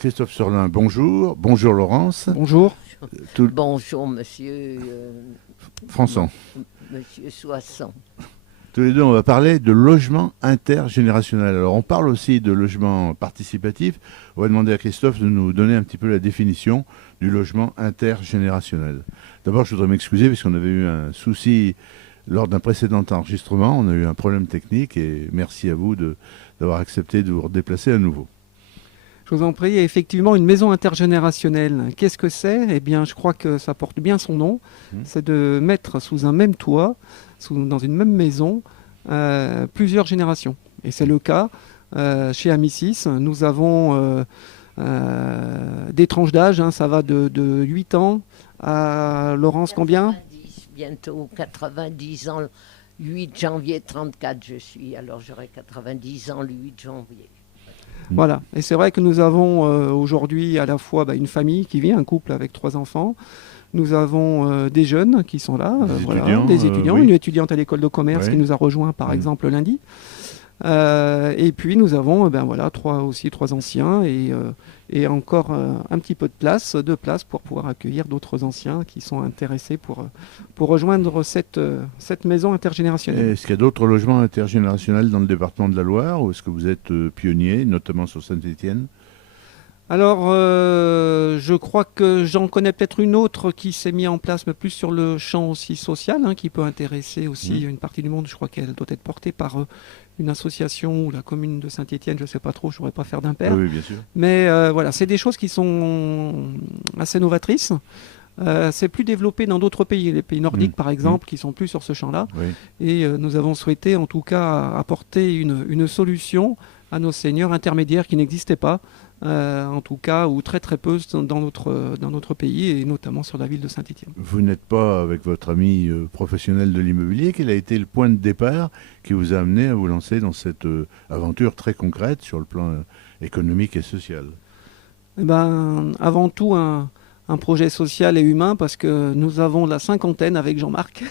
Christophe Sorlin, bonjour. Bonjour Laurence. Bonjour. Bonjour, monsieur François. Monsieur Soisson. Tous les deux, on va parler de logement intergénérationnel. Alors, on parle aussi de logement participatif. On va demander à Christophe de nous donner un petit peu la définition du logement intergénérationnel. D'abord, je voudrais m'excuser parce qu'on avait eu un souci lors d'un précédent enregistrement. On a eu un problème technique et merci à vous d'avoir accepté de vous redéplacer à nouveau. Je vous en prie. Effectivement, une maison intergénérationnelle, qu'est-ce que c'est ? Eh bien, je crois que ça porte bien son nom. C'est de mettre sous un même toit, dans une même maison, plusieurs générations. Et c'est le cas chez Amicis. Nous avons des tranches d'âge, ça va de 8 ans à Laurence, combien ? Bientôt 90 ans. 8 janvier 34, je suis. Alors j'aurai 90 ans le 8 janvier. Voilà, et c'est vrai que nous avons aujourd'hui à la fois une famille qui vit, un couple avec 3 enfants. Nous avons des jeunes qui sont là, des étudiants, oui. Une étudiante à l'école de commerce Oui. qui nous a rejoint par exemple lundi. Et puis nous avons 3 anciens et encore un petit peu de place pour pouvoir accueillir d'autres anciens qui sont intéressés pour rejoindre cette maison intergénérationnelle. Est-ce qu'il y a d'autres logements intergénérationnels dans le département de la Loire ou est-ce que vous êtes pionnier, notamment sur Saint-Étienne ? Alors, je crois que j'en connais peut-être une autre qui s'est mise en place, mais plus sur le champ aussi social, qui peut intéresser aussi une partie du monde. Je crois qu'elle doit être portée par une association ou la commune de Saint-Étienne, je ne sais pas trop, je ne pourrais pas faire d'impair. Oui, bien sûr. Mais voilà, c'est des choses qui sont assez novatrices. C'est plus développé dans d'autres pays, les pays nordiques par exemple, qui sont plus sur ce champ-là. Oui. Et nous avons souhaité en tout cas apporter une solution à nos seniors intermédiaires qui n'existaient pas. En tout cas, ou très très peu dans notre pays, et notamment sur la ville de Saint-Étienne. Vous n'êtes pas avec votre ami professionnel de l'immobilier, quel a été le point de départ qui vous a amené à vous lancer dans cette aventure très concrète sur le plan économique et social ? Avant tout, un projet social et humain, parce que nous avons la cinquantaine avec Jean-Marc,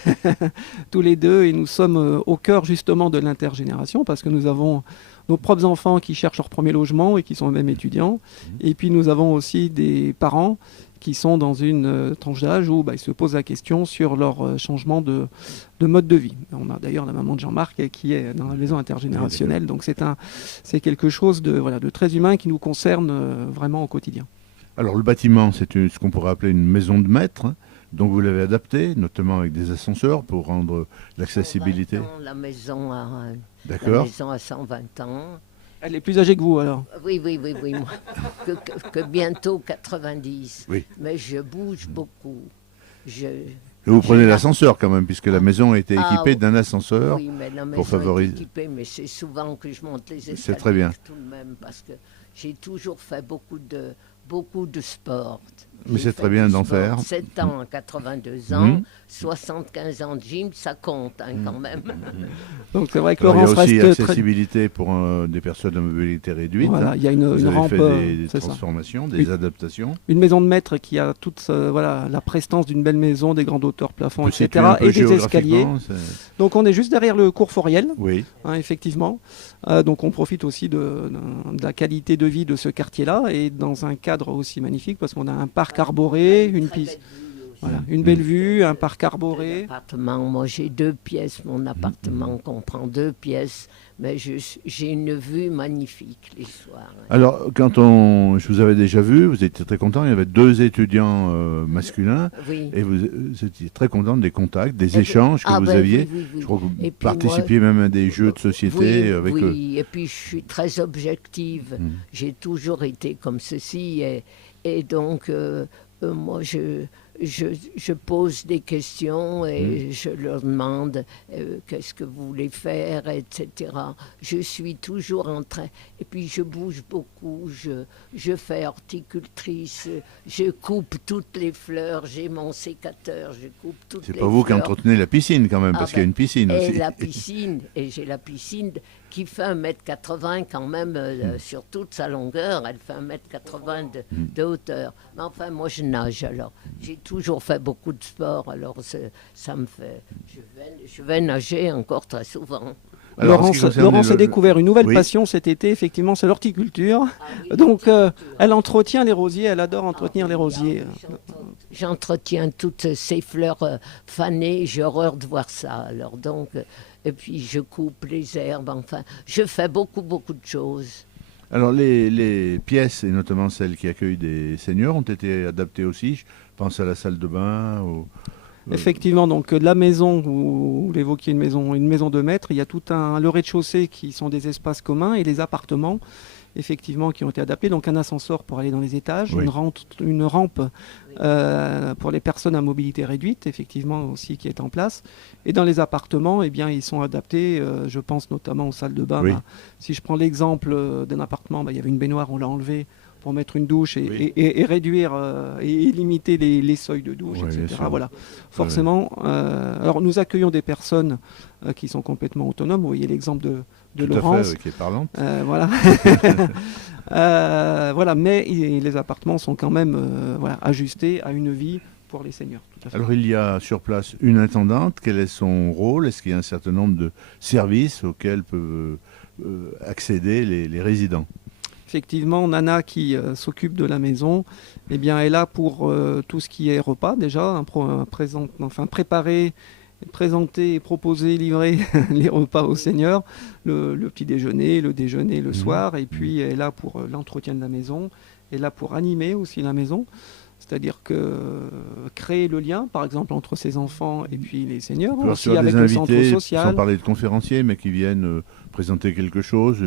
tous les deux, et nous sommes au cœur justement de l'intergénération, parce que nous avons nos propres enfants qui cherchent leur premier logement et qui sont eux-mêmes étudiants. Et puis nous avons aussi des parents qui sont dans une tranche d'âge où ils se posent la question sur leur changement de mode de vie. On a d'ailleurs la maman de Jean-Marc qui est dans la maison intergénérationnelle. Donc c'est quelque chose de très humain qui nous concerne vraiment au quotidien. Alors le bâtiment, c'est ce qu'on pourrait appeler une maison de maître. Donc vous l'avez adapté, notamment avec des ascenseurs pour rendre l'accessibilité. La maison a 120 ans. Elle est plus âgée que vous alors ? Oui, moi. que bientôt 90. Oui. Mais je bouge beaucoup. Et vous prenez l'ascenseur quand même, puisque la maison a été équipée d'un ascenseur. Oui, mais la maison pour favoriser. est équipée, mais c'est souvent que je monte les escaliers. C'est très bien. Tout de même, parce que j'ai toujours fait beaucoup de sport. Mais c'est très bien d'en faire. 7 ans, 82 ans, 75 ans de gym, ça compte quand même. Donc c'est vrai que Laurence reste. Il y a aussi reste accessibilité pour des personnes à mobilité réduite. Voilà, il y a une rampe. Vous avez fait des transformations, des adaptations. Une maison de maître qui a toute la prestance d'une belle maison, des grandes hauteurs, plafonds, etc. Et des escaliers. Donc on est juste derrière le cours Foriel. Oui. Effectivement. Donc on profite aussi de la qualité de vie de ce quartier-là et dans un cadre aussi magnifique parce qu'on a un parc arboré, une piste. Voilà, une belle vue, un parc arboré. Moi j'ai 2 pièces, mon appartement comprend 2 pièces, mais j'ai une vue magnifique les soirs. Alors, je vous avais déjà vu, vous étiez très content, il y avait 2 étudiants masculins, et vous étiez très content des contacts, des échanges que vous aviez. Oui. Je crois que vous participiez même à des jeux de société avec eux. Oui, et puis je suis très objective, j'ai toujours été comme ceci, et donc moi je pose des questions et je leur demande qu'est-ce que vous voulez faire, etc. Je suis toujours en train. Et puis je bouge beaucoup, je fais horticultrice, je coupe toutes les fleurs, j'ai mon sécateur, je coupe toutes les fleurs. C'est pas vous qui entretenez la piscine quand même, parce qu'il y a une piscine aussi. Et la piscine, et j'ai la piscine qui fait 1m80 quand même sur toute sa longueur, elle fait 1m80 de hauteur. Mais enfin, moi je nage alors. J'ai toujours fait beaucoup de sport, alors ça me fait... Je vais nager encore très souvent. Alors, en ce qui concerne Laurence a découvert une nouvelle oui. passion cet été, effectivement, c'est l'horticulture. Donc, elle entretient les rosiers, elle adore entretenir les rosiers. J'entretiens toutes ces fleurs fanées, j'ai horreur de voir ça. Alors donc, et puis je coupe les herbes, enfin, je fais beaucoup de choses. Alors, les pièces, et notamment celles qui accueillent des seniors, ont été adaptées aussi. Je pense à la salle de bain. Effectivement, donc la maison, vous l'évoquiez, une maison de maître, il y a tout le rez-de-chaussée qui sont des espaces communs et les appartements, effectivement, qui ont été adaptés. Donc un ascenseur pour aller dans les étages, Oui. une rampe pour les personnes à mobilité réduite, effectivement aussi qui est en place. Et dans les appartements, eh bien, ils sont adaptés. Je pense notamment aux salles de bain. Oui. Si je prends l'exemple d'un appartement, il y avait une baignoire, on l'a enlevée pour mettre une douche Oui. et réduire et limiter les seuils de douche, Ouais, bien etc. sûr. Voilà. Forcément, alors nous accueillons des personnes qui sont complètement autonomes. Vous voyez l'exemple de Tout Laurence. à fait, qui est parlante. Voilà. Voilà, mais les appartements sont quand même voilà, ajustés à une vie pour les seniors. Tout à fait. Alors, il y a sur place une intendante. Quel est son rôle? Est-ce qu'il y a un certain nombre de services auxquels peuvent accéder les résidents? Effectivement, Nana qui s'occupe de la maison, eh bien, est là pour tout ce qui est repas déjà, préparer, présenter, proposer, livrer les repas aux seniors, le petit déjeuner, le déjeuner le soir, et puis est là pour l'entretien de la maison, est là pour animer aussi la maison. C'est-à-dire que créer le lien, par exemple, entre ses enfants et puis les seniors, Alors, aussi sur avec des le centre invités, social. sans parler de conférenciers, mais qui viennent présenter quelque chose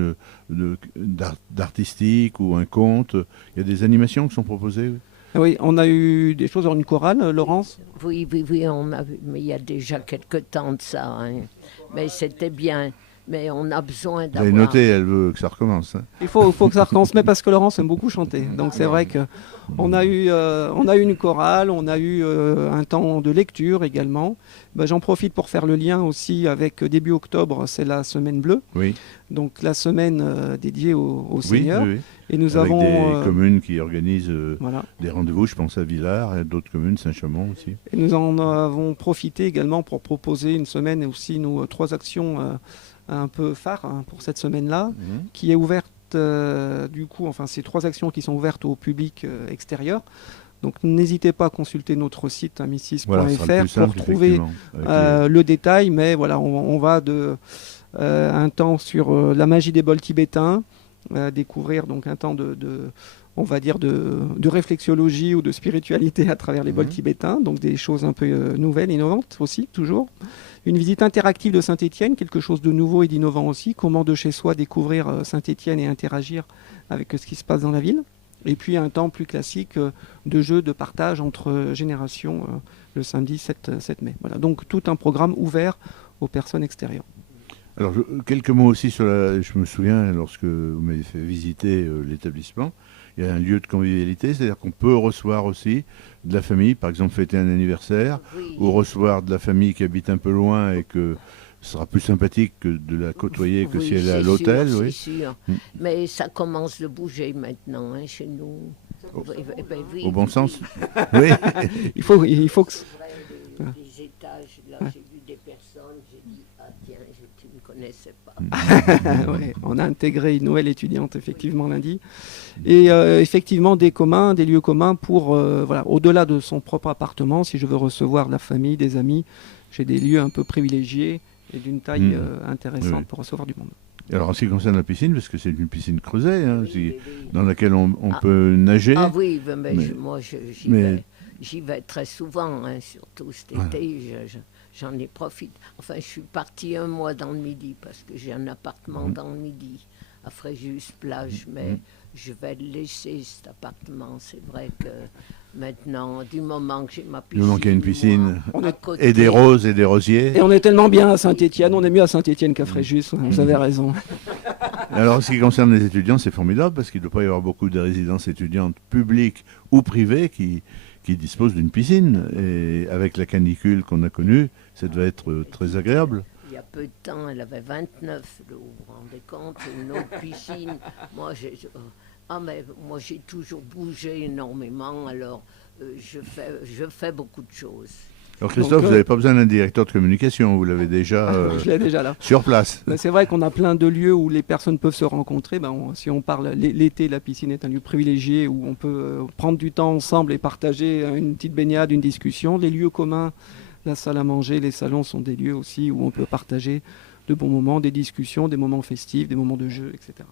d'artistique ou un conte. Il y a des animations qui sont proposées. Oui, on a eu des choses dans une chorale, Laurence. Oui, on a vu, mais il y a déjà quelque temps de ça. Hein. Mais c'était bien. Mais on a besoin Vous avez d'avoir... noté, elle veut que ça recommence. Hein. Il faut que ça recommence, mais parce que Laurence aime beaucoup chanter. Donc c'est vrai qu'on a eu une chorale, on a eu un temps de lecture également. Ben, j'en profite pour faire le lien aussi avec début octobre, c'est la semaine bleue. Oui. Donc la semaine dédiée aux Oui, seniors. oui, oui. Et nous Avec avons des communes qui organisent voilà. des rendez-vous, je pense à Villars et d'autres communes, Saint-Chamond aussi. Et nous en avons profité également pour proposer une semaine et aussi nos 3 actions un peu phares pour cette semaine-là, qui est ouverte du coup, enfin ces 3 actions qui sont ouvertes au public extérieur. Donc n'hésitez pas à consulter notre site missis.fr voilà, pour trouver le détail, mais voilà, on va de un temps sur la magie des bols tibétains, découvrir donc un temps on va dire de réflexologie ou de spiritualité à travers les bols tibétains, donc des choses un peu nouvelles, innovantes aussi, toujours. Une visite interactive de Saint-Étienne, quelque chose de nouveau et d'innovant aussi, comment de chez soi découvrir Saint-Étienne et interagir avec ce qui se passe dans la ville. Et puis un temps plus classique de jeu, de partage entre générations le samedi 7 mai. Voilà, donc tout un programme ouvert aux personnes extérieures. Alors, quelques mots aussi sur je me souviens, lorsque vous m'avez fait visiter l'établissement, il y a un lieu de convivialité, c'est-à-dire qu'on peut recevoir aussi de la famille, par exemple fêter un anniversaire, ou recevoir de la famille qui habite un peu loin et que ce sera plus sympathique que de la côtoyer que si elle est à l'hôtel. Sûr, oui. c'est sûr. Mais ça commence de bouger maintenant hein, chez nous. Au bon sens. Oui. Il faut que... Des étages, là, j'ai vu des personnes, j'ai dit, ah tiens, tu ne connaissais pas. Ouais, on a intégré une nouvelle étudiante effectivement lundi. Et effectivement des lieux communs pour, voilà, au-delà de son propre appartement, si je veux recevoir de la famille, des amis, j'ai des lieux un peu privilégiés et d'une taille intéressante pour recevoir du monde. Alors en ce qui concerne la piscine, parce que c'est une piscine creusée, hein, dans laquelle on peut nager. Ah oui, mais moi j'y vais très souvent, hein, surtout cet été, j'en ai profité. Enfin, je suis partie 1 mois dans le Midi, parce que j'ai un appartement dans le Midi, à Fréjus-Plage, mais je vais le laisser, cet appartement. C'est vrai que maintenant, du moment que j'ai ma piscine... Du moment qu'il y a une piscine, côté, et des roses et des rosiers. Et on est tellement bien à Saint-Étienne, on est mieux à Saint-Étienne qu'à Fréjus, vous avez raison. Alors, en ce qui concerne les étudiants, c'est formidable, parce qu'il ne doit pas y avoir beaucoup de résidences étudiantes publiques ou privées qui disposent d'une piscine. Et avec la canicule qu'on a connue, ça devait être très agréable. Il y a peu de temps, elle avait 29, vous vous rendez compte, une autre piscine. Moi, j'ai toujours bougé énormément, alors je fais beaucoup de choses. Alors Christophe, Donc, vous n'avez pas besoin d'un directeur de communication, vous l'avez déjà je l'ai déjà là. sur place. C'est vrai qu'on a plein de lieux où les personnes peuvent se rencontrer. Si on parle l'été, la piscine est un lieu privilégié où on peut prendre du temps ensemble et partager une petite baignade, une discussion. Les lieux communs, la salle à manger, les salons sont des lieux aussi où on peut partager de bons moments, des discussions, des moments festifs, des moments de jeu, etc.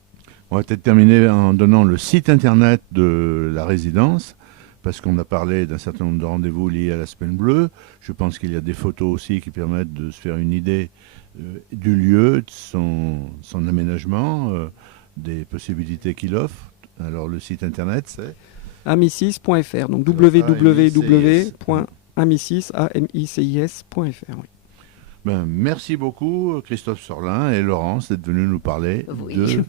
On va peut-être terminer en donnant le site internet de la résidence, parce qu'on a parlé d'un certain nombre de rendez-vous liés à la Semaine Bleue. Je pense qu'il y a des photos aussi qui permettent de se faire une idée du lieu, de son aménagement, des possibilités qu'il offre. Alors le site internet, c'est amicis.fr, donc www.amicis.fr. Oui. Ben, merci beaucoup Christophe Sorlin et Laurence d'être venus nous parler Oui.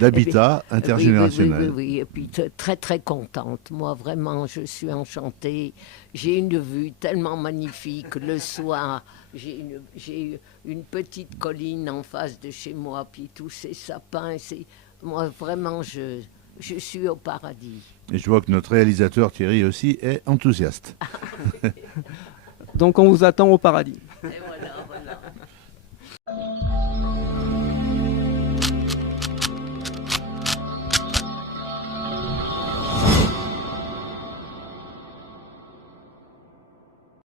d'habitat intergénérationnel. Oui, et puis très très contente. Moi vraiment, je suis enchantée. J'ai une vue tellement magnifique le soir. J'ai une petite colline en face de chez moi, puis tous ces sapins. Moi vraiment, je suis au paradis. Et je vois que notre réalisateur Thierry aussi est enthousiaste. Donc on vous attend au paradis.